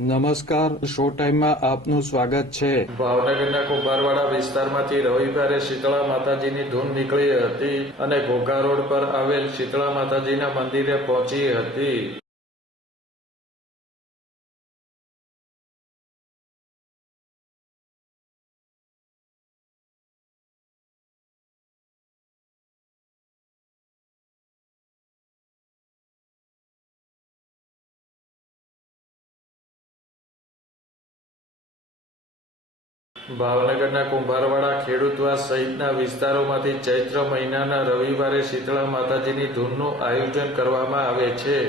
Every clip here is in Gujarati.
નમસ્કાર, શો ટાઈમમાં આપનું સ્વાગત છે. ભાવનગરના કુંભારવાડા વિસ્તારમાંથી રવિવારે શીતળા માતાજીની ધૂન નીકળી હતી અને ઘોઘા રોડ પર આવેલ શીતળા માતાજીના મંદિરે પહોંચી હતી. ભાવનગરના કુંભારવાડા, ખેડૂતવાસ સહિતના વિસ્તારોમાંથી ચૈત્ર મહિનાના રવિવારે શીતળા માતાજીની ધૂનનું આયોજન કરવામાં આવે છે.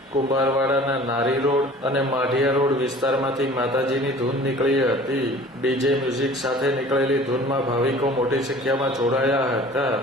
કુંભારવાડાના નારી રોડ અને માઢિયા રોડ વિસ્તારમાંથી માતાજીની ધૂન નીકળી હતી. ડીજે મ્યુઝિક સાથે નીકળેલી ધૂનમાં ભાવિકો મોટી સંખ્યામાં જોડાયા હતા.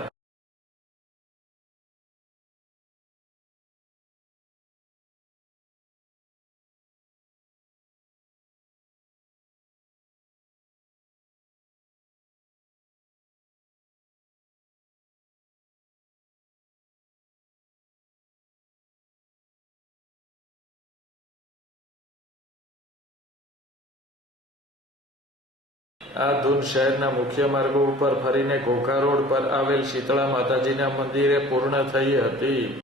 આ ધૂન શહેરના મુખ્ય માર્ગો ઉપર ફરીને ઘોઘા રોડ પર આવેલ શીતળા માતાજીના મંદિરે પૂર્ણ થઈ હતી.